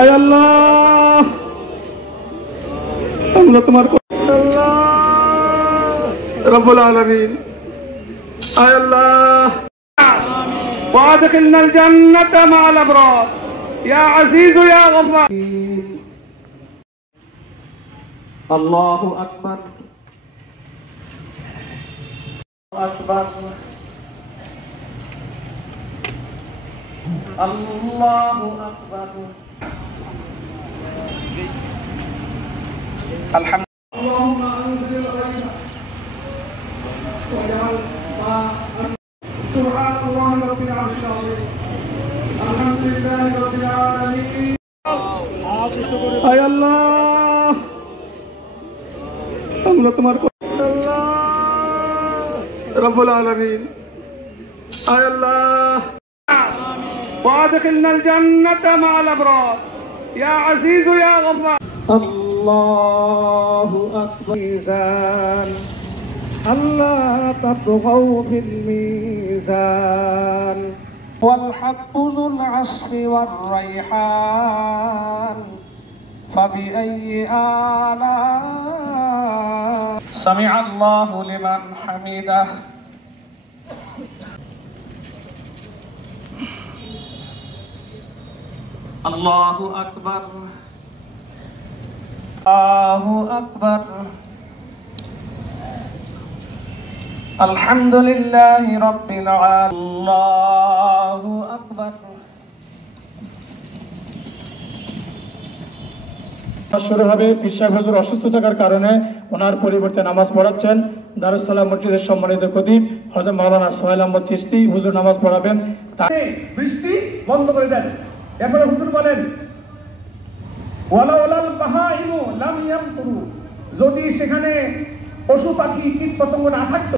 আয় আল্লাহ, আমরা তোমার আল্লাহ রব্বুল আলামিন। আয় আল্লাহ, وادخلنا الجنة مع الأبرار يا عزيز يا غفار. الله أكبر أكبر الله أكبر. الحمد اللهم أنزل الغيث واجعل سبحان الله رب العرش العظيم. الحمد لله رب العالمين. আয় আল্লাহ, আমরা তোমার আল্লাহ রব্বুল আলামিন। আয় আল্লাহ, وادخلنا الجنة مع الأبرار يا عزيز يا غفار. الله أكبر. ميزان ألا تطغوا في الميزان والحق ذو العصف والريحان فبأي آلاء. سمع الله لمن حمده. الله أكبر الله أكبر. الحمد لله رب العالمين. الله أكبر. শুরু হবে। পীর সাহেব হুজুর অসুস্থ থাকার কারণে ওনার পরিবর্তে নামাজ পড়াচ্ছেন দারুস সালাম মসজিদের সম্মানিত খতিব হযরত মাওলানা সোহেল আহমদ চিশতি হুজুর নামাজ পড়াবেন। বৃষ্টি বন্ধ করে দেন। এরপরে হুজুর বলেন ওয়ালাউলাল বাহাইমু লাম ইয়ামতুরু, যদি সেখানে পশু পাখি কীট পতঙ্গ না থাকতো